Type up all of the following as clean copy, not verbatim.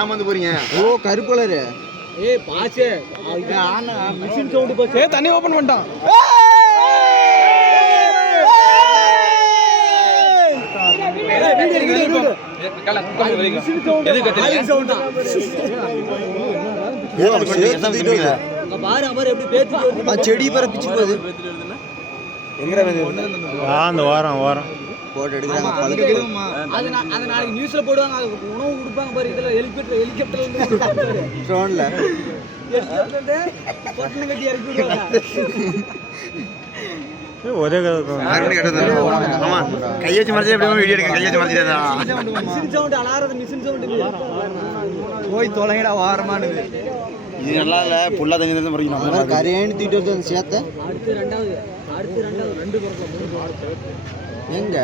ஏமாந்து போறீங்க. ஓ கருப்பலரு தண்ணி ஓபன் பண்ணிட்டான். செடி பரப்பிச்சு போகுது. அந்த வாரம் போட்டு எடுக்கிறாங்க. நாளைக்கு நியூஸ்ல போடுவாங்க. உணவு கொடுப்பாங்க பாரு. இதுல ஹெலிகாப்டர்ல ட்ரோன்ல கட்டி இறக்கி விடுவாங்க. ஒரே கையை வச்சு மறைச்சு எப்படி வீடியோ எடுக்க கையை வச்சு மறைச்சிட்டா மிஷின் சவுண்ட் அலாரது மிஷின் சவுண்ட் போய் தொலைங்கடா வாரமானது. இது நல்லா இல்ல புல்லா தண்ணி தான் மறைக்கணும். கரையாணி தூக்கிட்டு வந்து சேர்த்த அடுத்து ரெண்டாவது ரெண்டு எங்க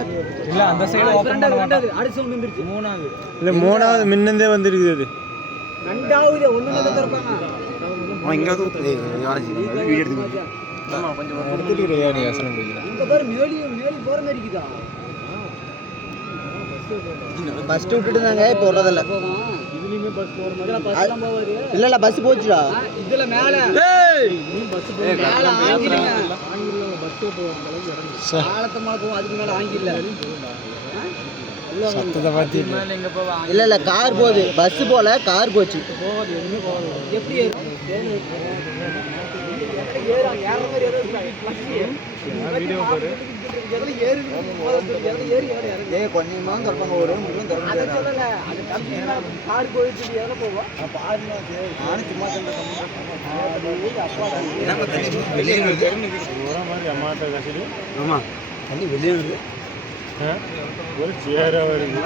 இல்ல அந்த சைடு ஓபன் பண்ண மாட்டாங்க. அடுத்து சவுண்ட் வந்துருச்சு. மூணாவது இல்ல மூணாவது முன்னந்தே வந்திருக்குது. அது ரெண்டாவது ஒண்ணுல தரப்பாங்க. இங்க வந்து வீடியோ எடுத்து ஆமா கொஞ்சம் எடுத்துட்டு நீ யோசனை பண்ணிக்கலாம். இங்க பாரு மேலி போற மாதிரி இருக்குதா. பஸ் விட்டுட்டாங்க. இப்போ வரதில்ல. இதுலயுமே பஸ் போற மாதிரி பஸ்லாம் போவாது. இல்ல பஸ் போச்சுடா. இதுல மேல ஏய் நீ பஸ் போ. மேல ஆங்கிலங்க பஸ் போவாங்க. காலத்து மேல போவோம். அதுக்கு மேல ஆங்கில சத்தத்தை பாத்தி இல்ல கார் போகுது. பஸ் போல கார் போச்சு. போகாது எதுமே போகாது. எப்படி வீடியோ பாரு. கொஞ்சமா திறப்பாங்க. ஒரு கார் போயிட்டு எவ்வளோ போவோம். நானும் சும்மா அம்மாட்ட கசிடு. ஆமா தண்ணி வெளியே வருது. ஒரு சேரா வருது.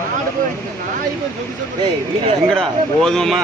எங்கடா போதுமாம்மா